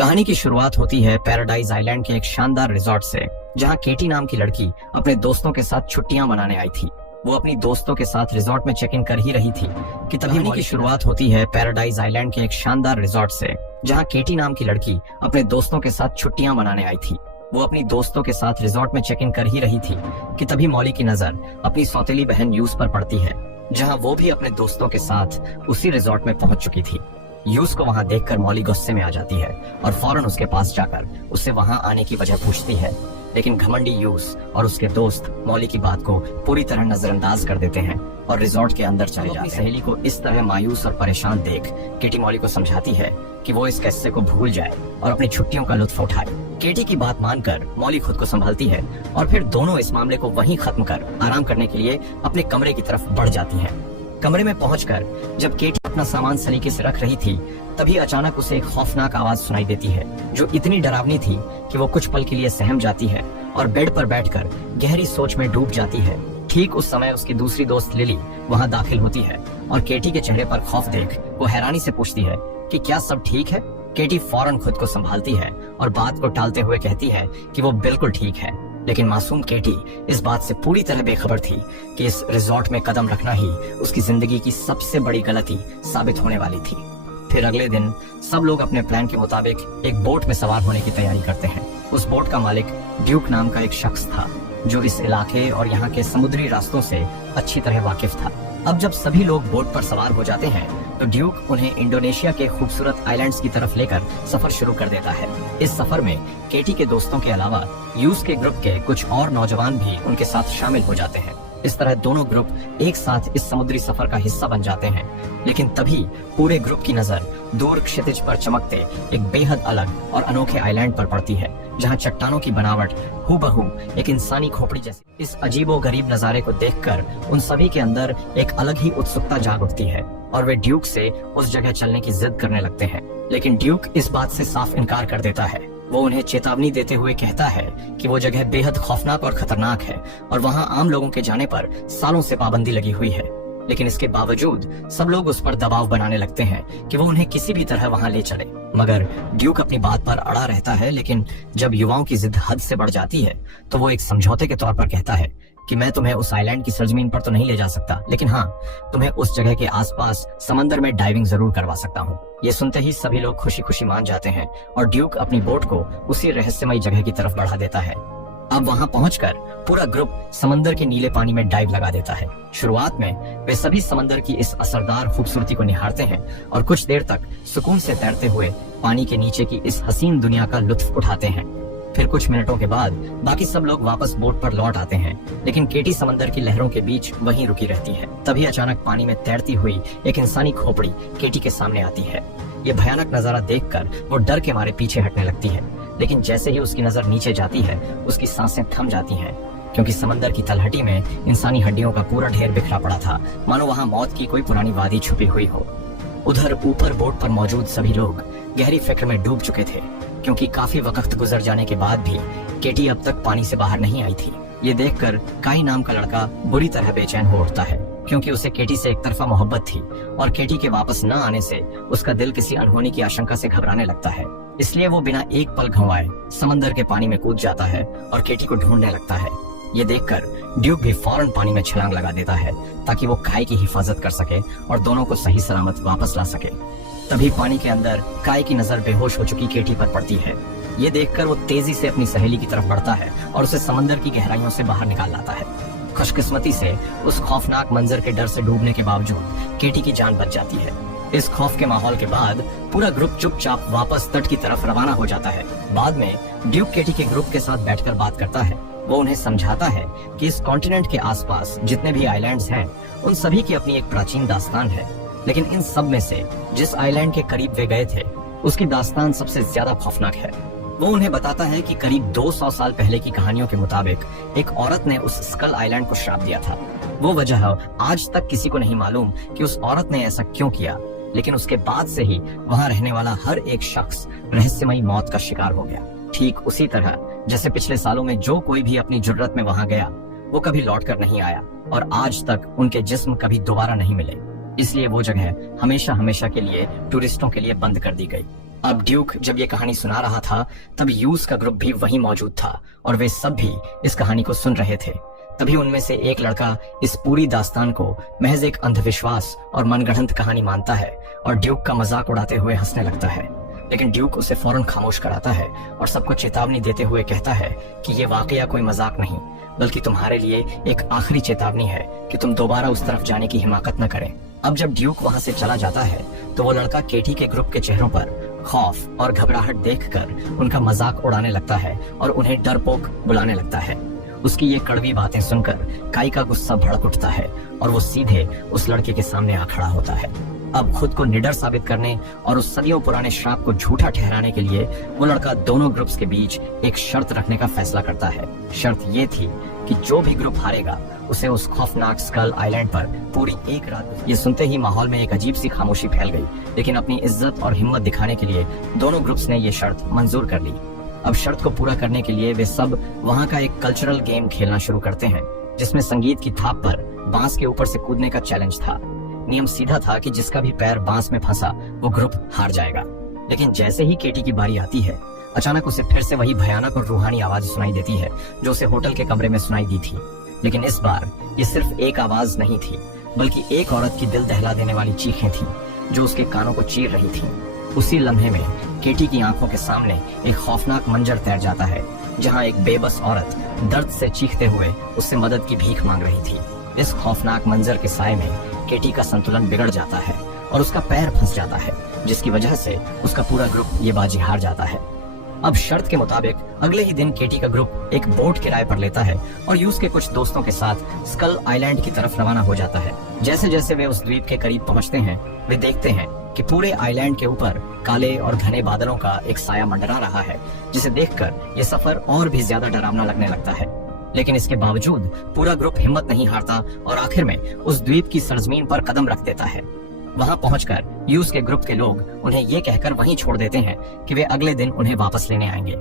कहानी की शुरुआत होती है पैराडाइज आइलैंड के एक शानदार रिजॉर्ट से, जहां केटी नाम की लड़की अपने दोस्तों के साथ छुट्टियां मनाने आई थी। वो अपनी दोस्तों के साथ रिजॉर्ट में चेक इन कर ही रही थी कि तभी कहानी की शुरुआत होती है पैराडाइज आइलैंड के एक शानदार रिजॉर्ट से, जहां केटी नाम की लड़की अपने दोस्तों के साथ छुट्टियां मनाने आई थी। वो अपनी दोस्तों के साथ रिजॉर्ट में चेक इन कर ही रही थी कि तभी मॉली की नजर अपनी सौतेली बहन यूस पर पड़ती है, जहां वो भी अपने दोस्तों के साथ उसी रिजॉर्ट में पहुंच चुकी थी। यूस को वहां देखकर मॉली गुस्से में आ जाती है और फौरन उसके पास जाकर उससे वहां आने की वजह पूछती है, लेकिन घमंडी यूस और उसके दोस्त मॉली की बात को पूरी तरह नजरअंदाज कर देते हैं और रिजॉर्ट के अंदर चले जाते हैं। सहेली को इस तरह मायूस और परेशान देख केटी मॉली को समझाती है कि वो इस किस्से को भूल जाए और अपनी छुट्टियों का लुत्फ उठाए। केटी की बात मानकर मॉली खुद को संभालती है और फिर दोनों इस मामले को वहीं खत्म कर आराम करने के लिए अपने कमरे की तरफ बढ़ जाती हैं। कमरे में पहुंचकर जब केटी अपना सामान सलीके से रख रही थी, तभी अचानक उसे एक खौफनाक आवाज सुनाई देती है, जो इतनी डरावनी थी कि वो कुछ पल के लिए सहम जाती है और बेड पर बैठकर गहरी सोच में डूब जाती है। ठीक उस समय उसकी दूसरी दोस्त लिली वहां दाखिल होती है और केटी के चेहरे पर खौफ देख वो हैरानी से पूछती है कि क्या सब ठीक है। केटी फौरन खुद को संभालती है और बात को टालते हुए कहती है कि वो बिल्कुल ठीक है, लेकिन मासूम केटी इस बात से पूरी तरह बेखबर थी कि इस रिजॉर्ट में कदम रखना ही उसकी जिंदगी की सबसे बड़ी गलती साबित होने वाली थी। फिर अगले दिन सब लोग अपने प्लान के मुताबिक एक बोट में सवार होने की तैयारी करते हैं। उस बोट का मालिक ड्यूक नाम का एक शख्स था, जो इस इलाके और यहाँ के समुद्री रास्तों से अच्छी तरह वाकिफ था। अब जब सभी लोग बोट पर सवार हो जाते हैं, तो ड्यूक उन्हें इंडोनेशिया के खूबसूरत आइलैंड्स की तरफ लेकर सफर शुरू कर देता है। इस सफर में केटी के दोस्तों के अलावा यूस के ग्रुप के कुछ और नौजवान भी उनके साथ शामिल हो जाते हैं। इस तरह दोनों ग्रुप एक साथ इस समुद्री सफर का हिस्सा बन जाते हैं। लेकिन तभी पूरे ग्रुप की नजर दूर क्षितिज पर चमकते एक बेहद अलग और अनोखे आइलैंड पर पड़ती है, जहां चट्टानों की बनावट हूबहू एक इंसानी खोपड़ी जैसी। इस अजीबो गरीब नजारे को देखकर उन सभी के अंदर एक अलग ही उत्सुकता जाग उठती है और वे ड्यूक से उस जगह चलने की जिद करने लगते हैं। लेकिन ड्यूक इस बात से साफ इनकार कर देता है। वो उन्हें चेतावनी देते हुए कहता है कि वो जगह बेहद खौफनाक और खतरनाक है और वहाँ आम लोगों के जाने पर सालों से पाबंदी लगी हुई है। लेकिन इसके बावजूद सब लोग उस पर दबाव बनाने लगते हैं कि वो उन्हें किसी भी तरह वहाँ ले चले, मगर ड्यूक अपनी बात पर अड़ा रहता है। लेकिन जब युवाओं की जिद हद से बढ़ जाती है, तो वो एक समझौते के तौर पर कहता है कि मैं तुम्हें उस आइलैंड की सरजमीन पर तो नहीं ले जा सकता, लेकिन हाँ, तुम्हें उस जगह के आसपास समंदर में डाइविंग जरूर करवा सकता हूँ। ये सुनते ही सभी लोग खुशी खुशी मान जाते हैं और ड्यूक अपनी बोट को उसी रहस्यमयी जगह की तरफ बढ़ा देता है। अब वहाँ पहुंचकर पूरा ग्रुप समंदर के नीले पानी में डाइव लगा देता है। शुरुआत में वे सभी समंदर की इस असरदार खूबसूरती को निहारते हैं और कुछ देर तक सुकून से तैरते हुए पानी के नीचे की इस हसीन दुनिया का लुत्फ उठाते हैं। फिर कुछ मिनटों के बाद बाकी सब लोग वापस बोट पर लौट आते हैं, लेकिन केटी समंदर की लहरों के बीच वहीं रुकी रहती है। तभी अचानक पानी में तैरती हुई एक इंसानी खोपड़ी केटी के सामने आती है। ये भयानक नजारा देखकर वो डर के मारे पीछे हटने लगती है, लेकिन जैसे ही उसकी नजर नीचे जाती है, उसकी सांसें थम जाती हैं, क्योंकि समंदर की तलहटी में इंसानी हड्डियों का पूरा ढेर बिखरा पड़ा था, मानो वहाँ मौत की कोई पुरानी वादी छुपी हुई हो। उधर ऊपर बोट पर मौजूद सभी लोग गहरी फिक्र में डूब चुके थे, क्योंकि काफी वक्त गुजर जाने के बाद भी केटी अब तक पानी से बाहर नहीं आई थी। ये देखकर काई नाम का लड़का बुरी तरह बेचैन हो उठता है, क्योंकि उसे केटी से एक तरफा मोहब्बत थी और केटी के वापस न आने से उसका दिल किसी अनहोनी की आशंका से घबराने लगता है। इसलिए वो बिना एक पल गंवाए समंदर के पानी में कूद जाता है और केटी को ढूंढने लगता है। ये देखकर ड्यूक भी फौरन पानी में छलांग लगा देता है, ताकि वो काई की हिफाजत कर सके और दोनों को सही सलामत वापस ला सके। तभी पानी के अंदर काई की नजर बेहोश हो चुकी केटी पर पड़ती है। ये देखकर वो तेजी से अपनी सहेली की तरफ बढ़ता है और उसे समंदर की गहराइयों से बाहर निकाल लाता है। खुशकिस्मती से उस खौफनाक मंजर के डर से डूबने के बावजूद केटी की जान बच जाती है। इस खौफ के माहौल के बाद पूरा ग्रुप चुपचाप वापस तट की तरफ रवाना हो जाता है। बाद में ड्यूक केटी के ग्रुप के साथ बैठकर बात करता है। वो उन्हें समझाता है कि इस कॉन्टिनेंट के आसपास जितने भी आइलैंड्स हैं, उन सभी की अपनी एक प्राचीन दास्तान है, लेकिन इन सब में से जिस आइलैंड के करीब वे गए थे, उसकी दास्तान सबसे ज्यादा खौफनाक है। वो उन्हें बताता है कि करीब 200 साल पहले की कहानियों के मुताबिक एक औरत ने उस स्कल आइलैंड को श्राप दिया था। वो वजह आज तक किसी को नहीं मालूम कि उस औरत ने ऐसा क्यों किया, लेकिन उसके बाद से ही वहाँ रहने वाला हर एक शख्स रहस्यमयी मौत का शिकार हो गया। ठीक उसी तरह जैसे पिछले सालों में जो कोई भी अपनी जुर्रत में वहाँ गया, वो कभी लौट कर नहीं आया और आज तक उनके जिस्म कभी दोबारा नहीं मिले। इसलिए वो जगह हमेशा हमेशा के लिए टूरिस्टों के लिए बंद कर दी गई। अब ड्यूक जब ये कहानी सुना रहा था तब यूज का ग्रुप भी वहीं मौजूद था और वे सब भी इस कहानी को सुन रहे थे। तभी उनमें से एक लड़का इस पूरी दास्तान को महज एक अंधविश्वास और मनगढ़ंत कहानी मानता है और ड्यूक का मजाक उड़ाते हुए हंसने लगता है। लेकिन ड्यूक उसे फौरन खामोश कराता है और सबको चेतावनी देते हुए कहता है कि ये वाकया कोई मजाक नहीं बल्कि तुम्हारे लिए एक आखिरी चेतावनी है कि तुम दोबारा उस तरफ जाने की हिमाकत न करें। अब जब ड्यूक वहाँ से चला जाता है तो वो लड़का केटी के ग्रुप के चेहरों पर खौफ और घबराहट देखकर उनका मजाक उड़ाने लगता है और उन्हें डरपोक बुलाने लगता है। उसकी ये कड़वी बातें सुनकर काई का गुस्सा भड़क उठता है और वो सीधे उस लड़के के सामने आ खड़ा होता है। अब खुद को निडर साबित करने और उस सदियों पुराने श्राप को झूठा ठहराने के लिए वो लड़का दोनों ग्रुप्स के बीच एक शर्त रखने का फैसला करता है। शर्त ये थी कि जो भी ग्रुप हारेगा उसे उस खौफनाक स्कल आइलैंड पर पूरी एक रात। ये सुनते ही माहौल में एक अजीब सी खामोशी फैल गई, लेकिन अपनी इज्जत और हिम्मत दिखाने के लिए दोनों ग्रुप्स ने ये शर्त मंजूर कर ली। अब शर्त को पूरा करने के लिए वे सब वहाँ का एक कल्चरल गेम खेलना शुरू करते हैं जिसमें संगीत की थाप पर बांस के ऊपर से कूदने का चैलेंज था। नियम सीधा था कि जिसका भी पैर बांस में फंसा वो ग्रुप हार जाएगा। लेकिन जैसे ही केटी की बारी आती है अचानक उसे फिर से वही भयानक और रूहानी आवाज सुनाई देती है जो उसे होटल के कमरे में सुनाई दी थी। लेकिन इस बार ये सिर्फ एक आवाज नहीं थी बल्कि एक औरत की दिल दहला देने वाली चीखें थी जो उसके कानों को चीर रही थी। उसी लम्हे में केटी की आंखों के सामने एक खौफनाक मंजर तैर जाता है जहां एक बेबस औरत दर्द से चीखते हुए उससे मदद की भीख मांग रही थी। इस खौफनाक मंजर के साए में केटी का संतुलन बिगड़ जाता है और उसका पैर फंस जाता है जिसकी वजह से उसका पूरा ग्रुप ये बाजी हार जाता है। अब शर्त के मुताबिक अगले ही दिन केटी का ग्रुप एक बोट किराए पर लेता है और यूज के कुछ दोस्तों के साथ स्कल आइलैंड की तरफ रवाना हो जाता है। जैसे जैसे वे उस द्वीप के करीब पहुंचते हैं वे देखते हैं कि पूरे आइलैंड के ऊपर काले और घने बादलों का एक साया मंडरा रहा है जिसे देखकर ये सफर और भी ज्यादा डरावना लगने लगता है। लेकिन इसके बावजूद पूरा ग्रुप हिम्मत नहीं हारता और आखिर में उस द्वीप की सरजमीन पर कदम रख देता है। वहां पहुंचकर यूज के ग्रुप के लोग उन्हें ये कहकर वहीं छोड़ देते हैं कि वे अगले दिन उन्हें वापस लेने आएंगे।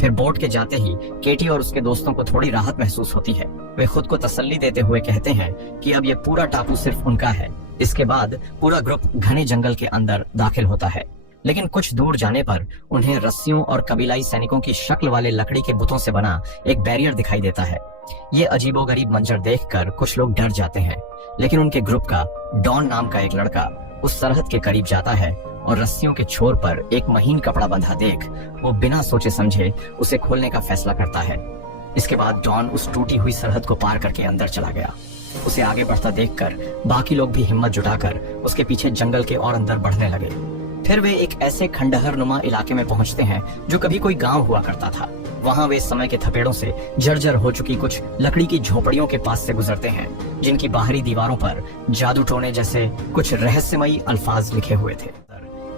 फिर बोट के जाते ही केटी और उसके दोस्तों को थोड़ी राहत महसूस होती है। वे खुद को तसल्ली देते हुए कहते हैं कि अब ये पूरा टापू सिर्फ उनका है। इसके बाद पूरा ग्रुप घने जंगल के अंदर दाखिल होता है। लेकिन कुछ दूर जाने पर उन्हें रस्सियों और कबीलाई सैनिकों की शक्ल वाले लकड़ी के बुतों से बना एक बैरियर दिखाई देता है। ये अजीबोगरीब मंजर देखकर कुछ लोग डर जाते हैं, लेकिन उनके ग्रुप का डॉन नाम का एक लड़का उस सरहद के करीब जाता है और रस्सियों के छोर पर एक महीन कपड़ा बंधा देख वो बिना सोचे समझे उसे खोलने का फैसला करता है। इसके बाद डॉन उस टूटी हुई सरहद को पार करके अंदर चला गया। उसे आगे बढ़ता देखकर बाकी लोग भी हिम्मत जुटाकर उसके पीछे जंगल के और अंदर बढ़ने लगे। फिर वे एक ऐसे खंडहर नुमा इलाके में पहुंचते हैं जो कभी कोई गांव हुआ करता था। वहां वे समय के थपेड़ों से जर्जर हो चुकी कुछ लकड़ी की झोपड़ियों के पास से गुजरते हैं जिनकी बाहरी दीवारों पर जादू टोने जैसे कुछ रहस्यमयी अल्फाज लिखे हुए थे।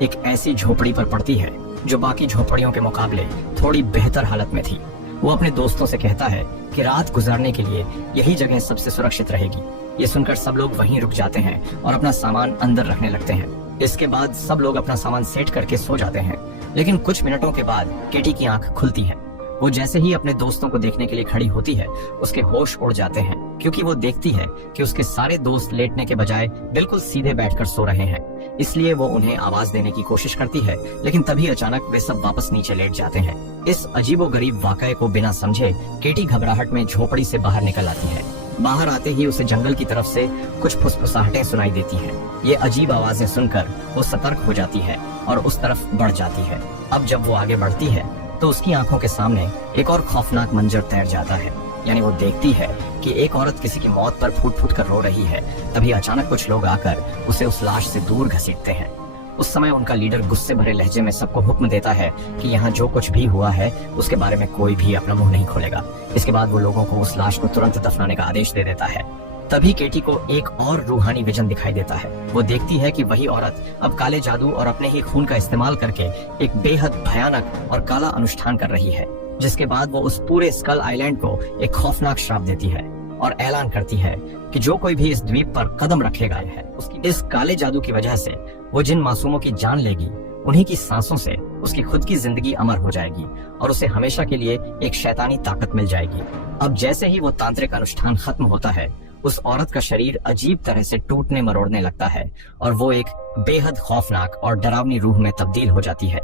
एक ऐसी झोपड़ी पर पड़ती है जो बाकी झोपड़ियों के मुकाबले थोड़ी बेहतर हालत में थी। वो अपने दोस्तों से कहता है कि रात गुजारने के लिए यही जगह सबसे सुरक्षित रहेगी। ये सुनकर सब लोग वहीं रुक जाते हैं और अपना सामान अंदर रखने लगते हैं। इसके बाद सब लोग अपना सामान सेट करके सो जाते हैं। लेकिन कुछ मिनटों के बाद केटी की आंख खुलती है। वो जैसे ही अपने दोस्तों को देखने के लिए खड़ी होती है उसके होश उड़ जाते हैं क्योंकि वो देखती है कि उसके सारे दोस्त लेटने के बजाय बिल्कुल सीधे बैठकर सो रहे हैं। इसलिए वो उन्हें आवाज देने की कोशिश करती है, लेकिन तभी अचानक वे सब वापस नीचे लेट जाते हैं। इस अजीबोगरीब वाकये को बिना समझे केटी घबराहट में झोपड़ी से बाहर निकल आती है। बाहर आते ही उसे जंगल की तरफ से कुछ फुसफुसाहटें सुनाई देती हैं। ये अजीब आवाजें सुनकर वो सतर्क हो जाती है और उस तरफ बढ़ जाती है। अब जब वो आगे बढ़ती है तो उसकी आंखों के सामने एक और खौफनाक मंजर तैर जाता है। यानी वो देखती है कि एक औरत किसी की मौत पर फूट फूट कर रो रही है। तभी अचानक कुछ लोग आकर उसे उस लाश से दूर घसीटते हैं। उस समय उनका लीडर गुस्से भरे लहजे में सबको हुक्म देता है कि यहाँ जो कुछ भी हुआ है उसके बारे में कोई भी अपना मुंह नहीं खोलेगा। इसके बाद वो लोगों को उस लाश को तुरंत दफनाने का आदेश दे देता है। तभी केटी को एक और रूहानी विजन दिखाई देता है। वो देखती है कि वही औरत अब काले जादू और अपने ही खून का इस्तेमाल करके एक बेहद भयानक और काला अनुष्ठान कर रही है, जिसके बाद वो उस पूरे स्कल आइलैंड को एक खौफनाक श्राप देती है और ऐलान करती है कि जो कोई भी इस द्वीप पर कदम रखेगा है उसकी इस काले जादू की वजह से वो जिन मासूमों की जान लेगी उन्हीं की सांसों से उसकी खुद की जिंदगी अमर हो जाएगी और उसे हमेशा के लिए एक शैतानी ताकत मिल जाएगी। अब जैसे ही वो तांत्रिक अनुष्ठान खत्म होता है उस औरत का शरीर अजीब तरह से टूटने मरोड़ने लगता है और वो एक बेहद खौफनाक और डरावनी रूह में तब्दील हो जाती है।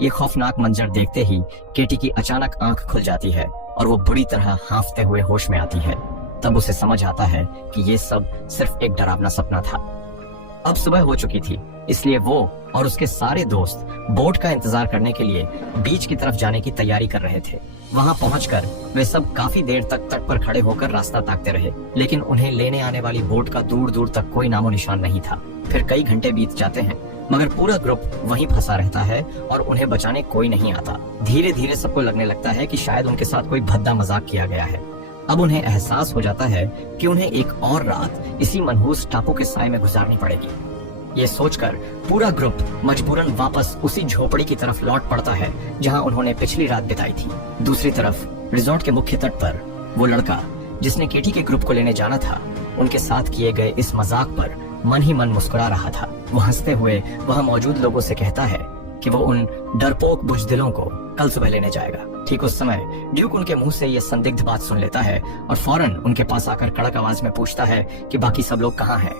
ये खौफनाक मंजर देखते ही केटी की अचानक आंख खुल जाती है और वो बुरी तरह हांफते हुए होश में आती है। तब उसे समझ आता है कि ये सब सिर्फ एक डरावना सपना था। अब सुबह हो चुकी थी, इसलिए वो और उसके सारे दोस्त बोट का इंतजार करने के लिए बीच की तरफ जाने की तैयारी कर रहे थे। वहां पहुंचकर वे सब काफी देर तक तट पर खड़े होकर रास्ता ताकते रहे, लेकिन उन्हें लेने आने वाली बोट का दूर दूर तक कोई नामो निशान नहीं था। फिर कई घंटे बीत जाते हैं, मगर पूरा ग्रुप वहीं फंसा रहता है और उन्हें बचाने कोई नहीं आता। धीरे धीरे सबको लगने लगता है कि शायद उनके साथ कोई भद्दा मजाक किया गया है। अब उन्हें एहसास हो जाता है कि उन्हें एक और रात इसी मनहूस टापू के साए में गुजारनी पड़ेगी। ये सोचकर पूरा ग्रुप मजबूरन वापस उसी झोपड़ी की तरफ लौट पड़ता है जहां उन्होंने पिछली रात बिताई थी। दूसरी तरफ रिजॉर्ट के मुख्य तट पर वो लड़का जिसने केटी के ग्रुप को लेने जाना था, उनके साथ किए गए इस मजाक पर मन ही मन मुस्कुरा रहा था। वो हंसते हुए वहां मौजूद लोगों से कहता है कि वो उन डरपोक बुजदिलों को कल सुबह लेने जाएगा। ठीक उस समय ड्यूक उनके मुंह से ये संदिग्ध बात सुन लेता है और फौरन उनके पास आकर कड़क आवाज में पूछता है कि बाकी सब लोग कहाँ हैं।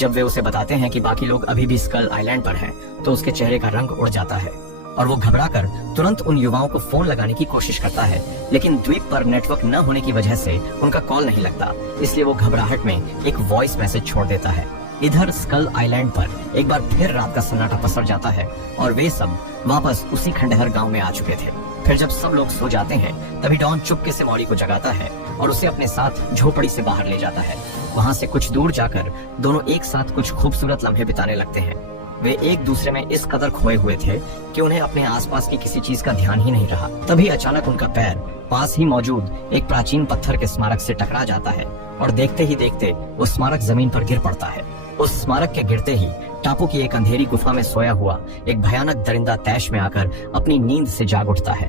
जब वे उसे बताते हैं कि बाकी लोग अभी भी स्कल आइलैंड पर हैं, तो उसके चेहरे का रंग उड़ जाता है और वो घबराकर तुरंत उन युवाओं को फोन लगाने की कोशिश करता है, लेकिन द्वीप पर नेटवर्क न होने की वजह से उनका कॉल नहीं लगता। इसलिए वो घबराहट में एक वॉइस मैसेज छोड़ देता है। इधर स्कल आइलैंड पर एक बार फिर रात का सन्नाटा पसर जाता है और वे सब वापस उसी खंडहर गांव में आ चुके थे। फिर जब सब लोग सो जाते हैं, तभी डॉन चुपके से मौली को जगाता है और उसे अपने साथ झोपड़ी से बाहर ले जाता है। वहां से कुछ दूर जाकर दोनों एक साथ कुछ खूबसूरत लम्हे बिताने लगते हैं। वे एक दूसरे में इस कदर खोए हुए थे कि उन्हें अपने आसपास की किसी चीज का ध्यान ही नहीं रहा। तभी अचानक उनका पैर पास ही मौजूद एक प्राचीन पत्थर के स्मारक से टकरा जाता है और देखते ही देखते वो स्मारक जमीन पर गिर पड़ता है। उस स्मारक के गिरते ही टापू की एक अंधेरी गुफा में सोया हुआ एक भयानक दरिंदा तैश में आकर अपनी नींद से जाग उठता है।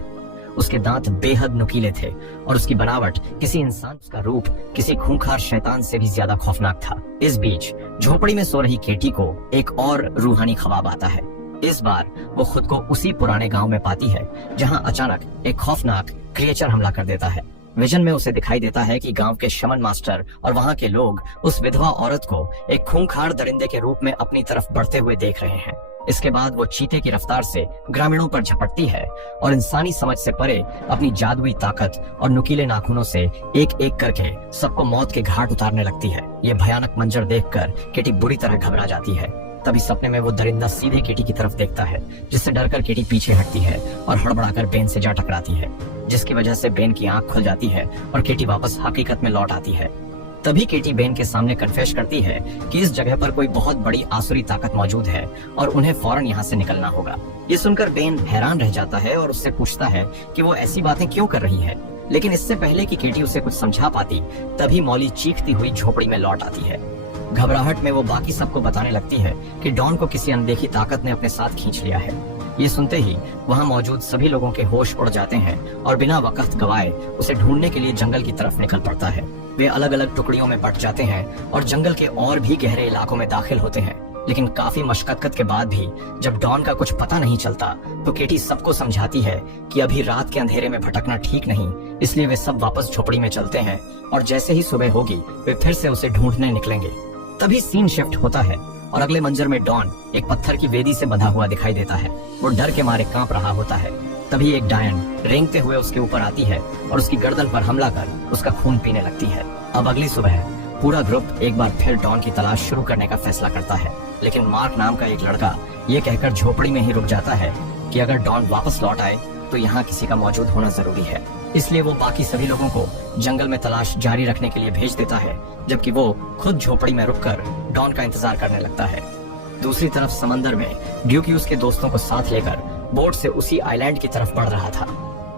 उसके दांत बेहद नुकीले थे और उसकी बनावट किसी इंसान का रूप किसी खूंखार शैतान से भी ज्यादा खौफनाक था। इस बीच झोपड़ी में सो रही केटी को एक और रूहानी ख्वाब आता है। इस बार वो खुद को उसी पुराने गांव में पाती है जहां अचानक एक खौफनाक क्रिएचर हमला कर देता है। विजन में उसे दिखाई देता है कि गांव के शमन मास्टर और वहां के लोग उस विधवा औरत को एक खूंखार दरिंदे के रूप में अपनी तरफ बढ़ते हुए देख रहे हैं। इसके बाद वो चीते की रफ्तार से ग्रामीणों पर झपटती है और इंसानी समझ से परे अपनी जादुई ताकत और नुकीले नाखूनों से एक एक करके सबको मौत के घाट उतारने लगती है। ये भयानक मंजर देखकर केटी बुरी तरह घबरा जाती है। तभी सपने में वो दरिंदा सीधे केटी की तरफ देखता है, जिससे डरकर केटी पीछे हटती है और हड़बड़ाकर बेन से जा टकराती है, जिसकी वजह से बेन की आंख खुल जाती है और केटी वापस हकीकत में लौट आती है। तभी केटी बेन के सामने कन्फेस करती है कि इस जगह पर कोई बहुत बड़ी आसुरी ताकत मौजूद है और उन्हें फौरन यहाँ से निकलना होगा। ये सुनकर बेन हैरान रह जाता है और उससे पूछता है कि वो ऐसी बातें क्यों कर रही है, लेकिन इससे पहले कि केटी उसे कुछ समझा पाती, तभी मौली चीखती हुई झोपड़ी में लौट आती है। घबराहट में वो बाकी सबको बताने लगती है कि डॉन को किसी अनदेखी ताकत ने अपने साथ खींच लिया है। ये सुनते ही वहाँ मौजूद सभी लोगों के होश उड़ जाते हैं और बिना वक्त गवाए उसे ढूंढने के लिए जंगल की तरफ निकल पड़ता है। वे अलग अलग टुकड़ियों में बट जाते हैं और जंगल के और भी गहरे इलाकों में दाखिल होते हैं, लेकिन काफी मशक्कत के बाद भी जब डॉन का कुछ पता नहीं चलता, तो केटी सबको समझाती है कि अभी रात के अंधेरे में भटकना ठीक नहीं। इसलिए वे सब वापस झोपड़ी में चलते हैं और जैसे ही सुबह होगी वे फिर से उसे ढूंढने निकलेंगे। तभी सीन शिफ्ट होता है और अगले मंजर में डॉन एक पत्थर की वेदी से बंधा हुआ दिखाई देता है। वो डर के मारे कांप रहा होता है। तभी एक डायन रेंगते हुए उसके ऊपर आती है और उसकी गर्दन पर हमला कर उसका खून पीने लगती है। अब अगली सुबह पूरा ग्रुप एक बार फिर डॉन की तलाश शुरू करने का फैसला करता है, लेकिन मार्क नाम का एक लड़का ये कहकर झोपड़ी में ही रुक जाता है कि अगर डॉन वापस लौट आए तो यहाँ किसी का मौजूद होना जरूरी है। इसलिए वो बाकी सभी लोगों को जंगल में तलाश जारी रखने के लिए भेज देता है, जबकि वो खुद झोपड़ी में रुककर डॉन का इंतजार करने लगता है। दूसरी तरफ समंदर में ड्यूकी उसके दोस्तों को साथ लेकर बोट से उसी आइलैंड की तरफ बढ़ रहा था।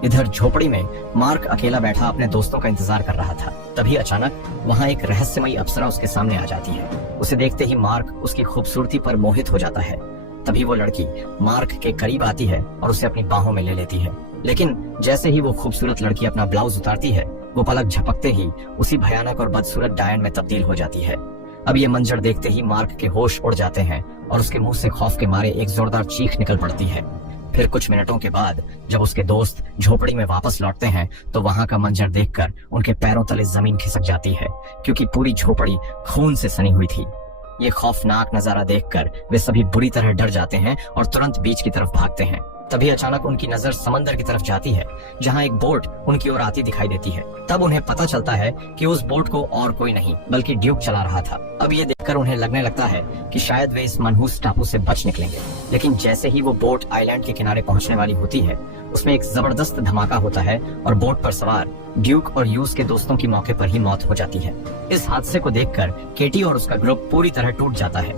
इधर झोपड़ी में मार्क अकेला बैठा अपने दोस्तों का इंतजार कर रहा था। तभी अचानक वहाँ एक रहस्यमयी अप्सरा उसके सामने आ जाती है। उसे देखते ही मार्क उसकी खूबसूरती पर मोहित हो जाता है। तभी वो लड़की मार्क के करीब आती है और उसे अपनी बाहों में ले लेती है, लेकिन जैसे ही वो खूबसूरत लड़की अपना ब्लाउज उतारती है, वो पलक झपकते ही उसी भयानक और बदसूरत डायन में तब्दील हो जाती है। अब ये मंजर देखते ही मार्क के होश उड़ जाते हैं और उसके मुंह से खौफ के मारे एक जोरदार चीख निकल पड़ती है। फिर कुछ मिनटों के बाद जब उसके दोस्त झोपड़ी में वापस लौटते हैं, तो वहाँ का मंजर देखकर उनके पैरों तले जमीन खिसक जाती है, क्योंकि पूरी झोपड़ी खून से सनी हुई थी। ये खौफनाक नजारा देखकर वे सभी बुरी तरह डर जाते हैं और तुरंत बीच की तरफ भागते हैं। तभी अचानक उनकी नजर समंदर की तरफ जाती है, जहाँ एक बोट उनकी ओर आती दिखाई देती है। तब उन्हें पता चलता है कि उस बोट को और कोई नहीं बल्कि ड्यूक चला रहा था। अब ये देखकर उन्हें लगने लगता है कि शायद वे इस मनहूस टापू से बच निकलेंगे। लेकिन जैसे ही वो बोट आइलैंड के किनारे पहुंचने वाली होती है, उसमें एक जबरदस्त धमाका होता है और बोट पर सवार ड्यूक और यूज के दोस्तों की मौके पर ही मौत हो जाती है। इस हादसे को देखकर केटी और उसका ग्रुप पूरी तरह टूट जाता है।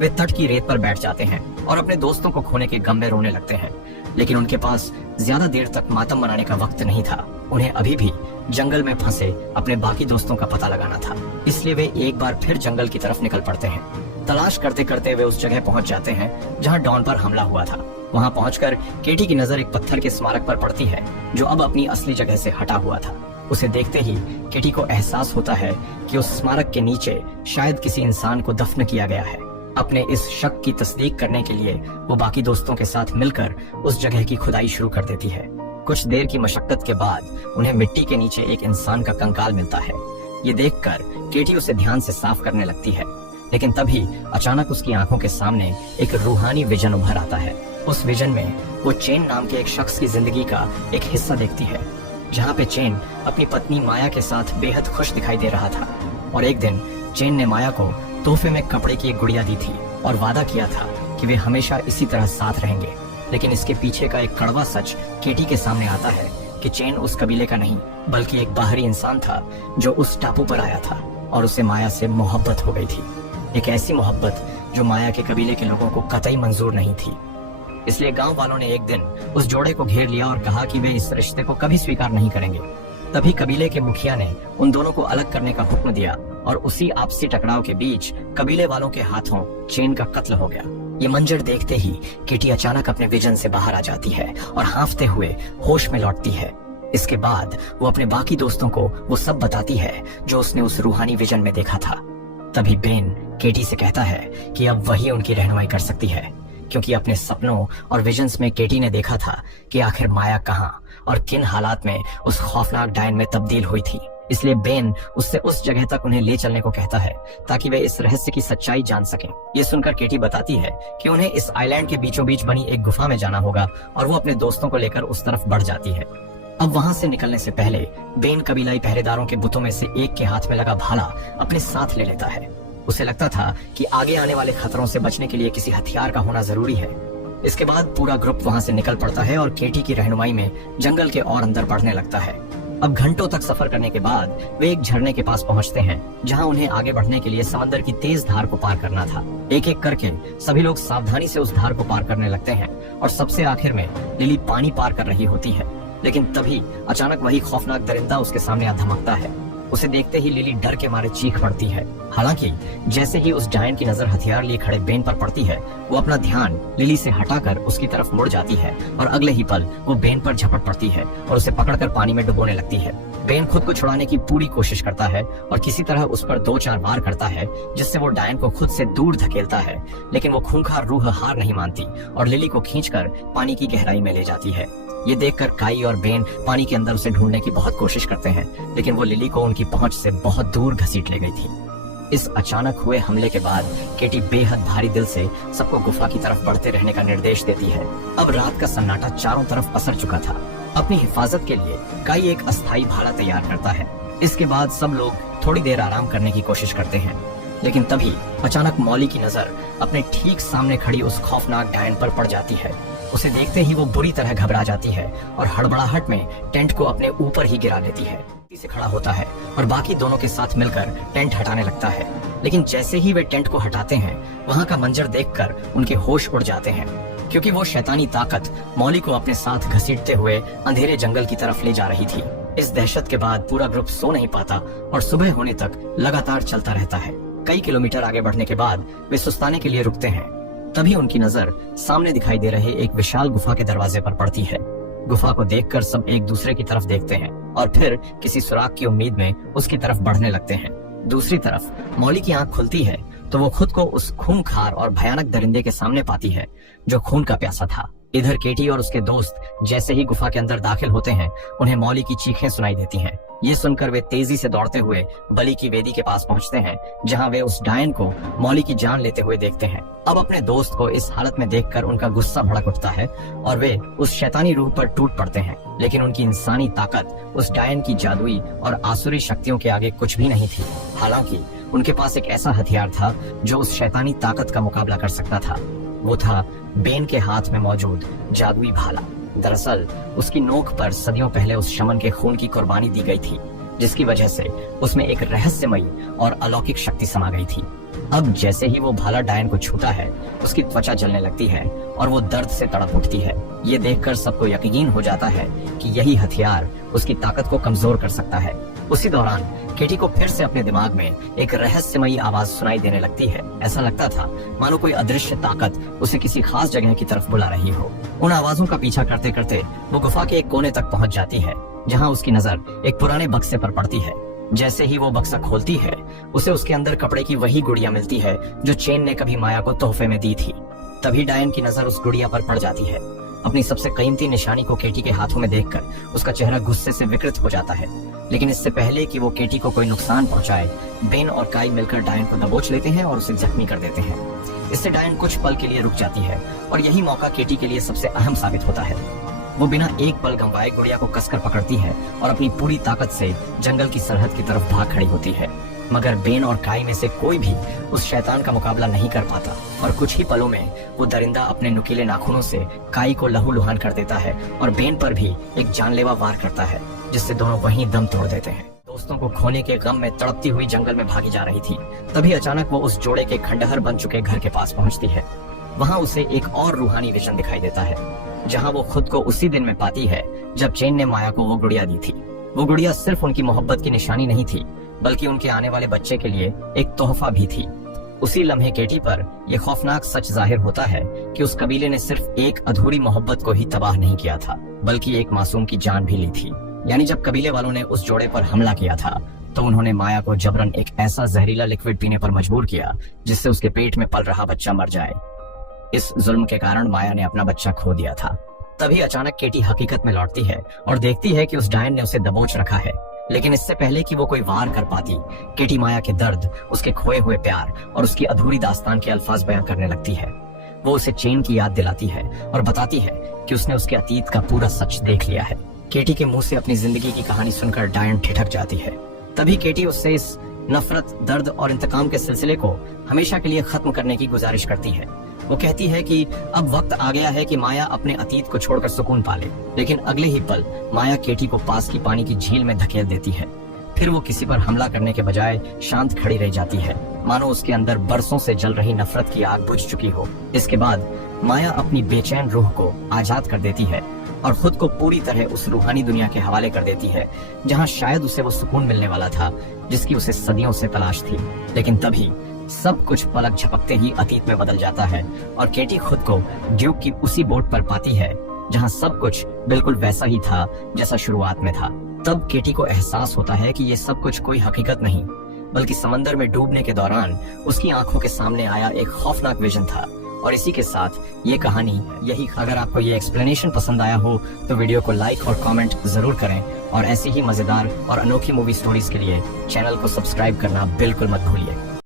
वे तट की रेत पर बैठ जाते हैं और अपने दोस्तों को खोने के गम में रोने लगते हैं। लेकिन उनके पास ज्यादा देर तक मातम मनाने का वक्त नहीं था। उन्हें अभी भी जंगल में फंसे अपने बाकी दोस्तों का पता लगाना था। इसलिए वे एक बार फिर जंगल की तरफ निकल पड़ते हैं। तलाश करते करते वे उस जगह पहुंच जाते हैं जहां डॉन पर हमला हुआ था। वहां पहुंचकर केटी की नजर एक पत्थर के स्मारक पर पड़ती है, जो अब अपनी असली जगह से हटा हुआ था। उसे देखते ही केटी को एहसास होता है कि उस स्मारक के नीचे शायद किसी इंसान को दफन किया गया है। अपने इस शक की तस्दीक करने के लिए वो बाकी दोस्तों के साथ मिलकर उस जगह की खुदाई शुरू कर देती है। कुछ देर की मशक्कत के बाद उन्हें मिट्टी के नीचे एक इंसान का कंकाल मिलता है। ये देखकर केटी उसे ध्यान से साफ करने लगती है, लेकिन तभी अचानक उसकी आंखों के सामने एक रूहानी विजन उभर आता है। उस विजन में वो चेन नाम के एक शख्स की जिंदगी का एक हिस्सा देखती है, जहाँ पे चेन अपनी पत्नी माया के साथ बेहद खुश दिखाई दे रहा था। और एक दिन चेन ने माया को तोहफे में कपड़े की एक गुड़िया दी थी और वादा किया था कि वे हमेशा इसी तरह साथ रहेंगे। लेकिन इसके पीछे का एक कड़वा सच केटी के सामने आता है कि चेन उस कबीले का नहीं बल्कि एक बाहरी इंसान था जो उस टापू पर आया था और उसे माया से मोहब्बत हो गई थी। एक ऐसी मोहब्बत जो माया के कबीले के लोगों को कतई मंजूर नहीं थी। इसलिए गांव वालों ने एक दिन उस जोड़े को घेर लिया और कहा कि वे इस रिश्ते को कभी स्वीकार नहीं करेंगे। तभी कबीले के मुखिया ने उन दोनों को अलग करने का हुक्म दिया और उसी आपसी टकराव के बीच कबीले वालों के हाथों चेन का कत्ल हो गया। ये मंजर देखते ही केटी अचानक अपने विजन से बाहर आ जाती है और हांफते हुए होश में लौटती है। इसके बाद वो अपने बाकी दोस्तों को वो सब बताती है जो उसने उस रूहानी विजन में देखा था। तभी बेन केटी से कहता है कि अब वही उनकी रहनुमाई कर सकती है, क्योंकि अपने सपनों और विजन्स में केटी ने देखा था कि आखिर माया कहाँ और किन हालात में उस खौफनाक डायन में तब्दील हुई थी। इसलिए बेन उससे उस जगह तक उन्हें ले चलने को कहता है ताकि वे इस रहस्य की सच्चाई जान सकें। ये सुनकर केटी बताती है कि उन्हें इस आइलैंड के बीचों बीच बनी एक गुफा में जाना होगा और वो अपने दोस्तों को लेकर उस तरफ बढ़ जाती है। अब वहाँ से निकलने से पहले बेन कबीलाई पहरेदारों के बुतों में से एक के हाथ में लगा भाला अपने साथ ले लेता है। उसे लगता था कि आगे आने वाले खतरों से बचने के लिए किसी हथियार का होना जरूरी है। इसके बाद पूरा ग्रुप वहाँ से निकल पड़ता है और केटी की रहनुमाई में जंगल के और अंदर बढ़ने लगता है। अब घंटों तक सफर करने के बाद वे एक झरने के पास पहुंचते हैं, जहां उन्हें आगे बढ़ने के लिए समंदर की तेज धार को पार करना था। एक एक करके सभी लोग सावधानी से उस धार को पार करने लगते हैं और सबसे आखिर में लिली पानी पार कर रही होती है। लेकिन तभी अचानक वही खौफनाक दरिंदा उसके सामने आ धमकता है। उसे देखते ही लिली डर के मारे चीख पड़ती है। हालांकि जैसे ही उस जायंट की नजर हथियार लिए खड़े बेन पर पड़ती है, वो अपना ध्यान लिली से हटाकर उसकी तरफ मुड़ जाती है और अगले ही पल वो बेन पर झपट पड़ती है और उसे पकड़कर पानी में डुबोने लगती है। बेन खुद को छुड़ाने की पूरी कोशिश करता है और किसी तरह उस पर 2-4 वार करता है, जिससे वो डायन को खुद से दूर धकेलता है। लेकिन वो खूंखार रूह हार नहीं मानती और लिली को खींचकर पानी की गहराई में ले जाती है। ये देखकर काई और बेन पानी के अंदर उसे ढूंढने की बहुत कोशिश करते हैं, लेकिन वो लिली को उनकी पहुंच से बहुत दूर घसीट ले गई थी। इस अचानक हुए हमले के बाद केटी बेहद भारी दिल से सबको गुफा की तरफ बढ़ते रहने का निर्देश देती है। अब रात का सन्नाटा चारों तरफ पसर चुका था। अपनी हिफाजत के लिए काई एक अस्थायी भाला तैयार करता है। इसके बाद सब लोग थोड़ी देर आराम करने की कोशिश करते हैं, लेकिन तभी अचानक मौली की नजर अपने ठीक सामने खड़ी उस खौफनाक डायन पर पड़ जाती है। उसे देखते ही वो बुरी तरह घबरा जाती है और हड़बड़ाहट में टेंट को अपने ऊपर ही गिरा देती है। से खड़ा होता है और बाकी दोनों के साथ मिलकर टेंट हटाने लगता है। लेकिन जैसे ही वे टेंट को हटाते हैं, वहाँ का मंजर देखकर उनके होश उड़ जाते हैं, क्योंकि वो शैतानी ताकत मौली को अपने साथ घसीटते हुए अंधेरे जंगल की तरफ ले जा रही थी। इस दहशत के बाद पूरा ग्रुप सो नहीं पाता और सुबह होने तक लगातार चलता रहता है। कई किलोमीटर आगे बढ़ने के बाद वे सुस्ताने के लिए रुकते हैं। तभी उनकी नजर सामने दिखाई दे रहे एक विशाल गुफा के दरवाजे पर पड़ती है। गुफा को देखकर सब एक दूसरे की तरफ देखते हैं और फिर किसी सुराग की उम्मीद में उसकी तरफ बढ़ने लगते हैं। दूसरी तरफ मौली की आंख खुलती है तो वो खुद को उस खूंखार और भयानक दरिंदे के सामने पाती है जो खून का प्यासा था। इधर केटी और उसके दोस्त जैसे ही गुफा के अंदर दाखिल होते हैं, उन्हें मौली की चीखें सुनाई देती हैं। ये सुनकर वे तेजी से दौड़ते हुए बलि की वेदी के पास पहुंचते हैं, जहां वे उस डायन को मौली की जान लेते हुए देखते हैं। अब अपने दोस्त को इस हालत में देखकर उनका गुस्सा भड़क उठता है और वे उस शैतानी रूह पर टूट पड़ते हैं। लेकिन उनकी इंसानी ताकत उस डायन की जादुई और आसुरी शक्तियों के आगे कुछ भी नहीं थी। हालांकि उनके पास एक ऐसा हथियार था जो उस शैतानी ताकत का मुकाबला कर सकता था। वो था बेन के हाथ में मौजूद जादुई भाला। दरअसल उसकी नोक पर सदियों पहले उस शमन के खून की कुर्बानी दी गई थी, जिसकी वजह से उसमें एक रहस्यमयी और अलौकिक शक्ति समा गई थी। अब जैसे ही वो भाला डायन को छूता है, उसकी त्वचा जलने लगती है और वो दर्द से तड़प उठती है। ये देखकर सबको यकीन हो जाता है कि यही हथियार उसकी ताकत को कमजोर कर सकता है। उसी दौरान केटी को फिर से अपने दिमाग में एक रहस्यमयी आवाज सुनाई देने लगती है। ऐसा लगता था मानो कोई अदृश्य ताकत उसे किसी खास जगह की तरफ बुला रही हो। उन आवाजों का पीछा करते करते वो गुफा के एक कोने तक पहुंच जाती है, जहां उसकी नजर एक पुराने बक्से पर पड़ती है। जैसे ही वो बक्सा खोलती है, उसे उसके अंदर कपड़े की वही गुड़िया मिलती है जो चेन ने कभी माया को तोहफे में दी थी। तभी डायन की नजर उस गुड़िया पर पड़ जाती है। अपनी सबसे कीमती निशानी को केटी के हाथों में देखकर उसका चेहरा गुस्से से विकृत हो जाता है। लेकिन इससे पहले कि वो केटी को कोई नुकसान पहुंचाए, बेन और काई मिलकर डायन को दबोच लेते हैं और उसे जख्मी कर देते हैं। इससे डायन कुछ पल के लिए रुक जाती है और यही मौका केटी के लिए सबसे अहम साबित होता है। वो बिना एक पल गंवाए गुड़िया को कसकर पकड़ती है और अपनी पूरी ताकत से जंगल की सरहद की तरफ भाग खड़ी होती है। मगर बेन और काई में से कोई भी उस शैतान का मुकाबला नहीं कर पाता और कुछ ही पलों में वो दरिंदा अपने नुकीले नाखूनों से काई को लहूलुहान कर देता है और बेन पर भी एक जानलेवा वार करता है, जिससे दोनों वहीं दम तोड़ देते हैं। दोस्तों को खोने के गम में तड़पती हुई जंगल में भागी जा रही थी। तभी अचानक वो उस जोड़े के खंडहर बन चुके घर के पास पहुंचती है। वहाँ उसे एक और रूहानी विजन दिखाई देता है, जहाँ वो खुद को उसी दिन में पाती है जब चेन ने माया को वो गुड़िया दी थी। वो गुड़िया सिर्फ उनकी मोहब्बत की निशानी नहीं थी, बल्कि उनके आने वाले बच्चे के लिए एक तोहफा भी थी। उसी लम्हे केटी पर यह खौफनाक सच जाहिर होता है कि उस कबीले ने सिर्फ एक अधूरी मोहब्बत को ही तबाह नहीं किया था, बल्कि एक मासूम की जान भी ली थी। यानी जब कबीले वालों ने उस जोड़े पर हमला किया था, तो उन्होंने माया को जबरन एक ऐसा जहरीला लिक्विड पीने पर मजबूर किया जिससे उसके पेट में पल रहा बच्चा मर जाए। इस जुल्म के कारण माया ने अपना बच्चा खो दिया था। तभी अचानक केटी हकीकत में लौटती है और देखती है कि उस डायन ने उसे दबोच रखा है। लेकिन इससे पहले कि वो कोई वार कर पाती, केटी माया के दर्द, उसके खोए हुए प्यार और उसकी अधूरी दास्तान के अल्फाज बयां करने लगती है। वो उसे चेन की याद दिलाती है और बताती है कि उसने उसके अतीत का पूरा सच देख लिया है। केटी के मुंह से अपनी जिंदगी की कहानी सुनकर डायन ठिठक जाती है। तभी केटी उससे इस नफरत, दर्द और इंतकाम के सिलसिले को हमेशा के लिए खत्म करने की गुजारिश करती है। वो कहती है कि अब वक्त आ गया है कि माया अपने अतीत को छोड़कर सुकून पाले। लेकिन अगले ही पल माया केटी को पास की पानी की झील में धकेल देती है। फिर वो किसी पर हमला करने के बजाय शांत खड़ी रह जाती है, मानो उसके अंदर बरसों से जल रही नफरत की आग बुझ चुकी हो। इसके बाद माया अपनी बेचैन रूह को आजाद कर देती है और खुद को पूरी तरह उस रूहानी दुनिया के हवाले कर देती है, जहाँ शायद उसे वो सुकून मिलने वाला था जिसकी उसे सदियों से तलाश थी। लेकिन तभी सब कुछ पलक झपकते ही अतीत में बदल जाता है और केटी खुद को ड्यूक की उसी बोट पर पाती है जहां सब कुछ बिल्कुल वैसा ही था जैसा शुरुआत में था। तब केटी को एहसास होता है कि ये सब कुछ कोई हकीकत नहीं, बल्कि समंदर में डूबने के दौरान उसकी आंखों के सामने आया एक खौफनाक विजन था। और इसी के साथ ये कहानी यही। अगर आपको ये एक्सप्लेनेशन पसंद आया हो तो वीडियो को लाइक और कमेंट जरूर करें और ऐसी ही मजेदार और अनोखी मूवी स्टोरीज के लिए चैनल को सब्सक्राइब करना बिल्कुल मत भूलिए।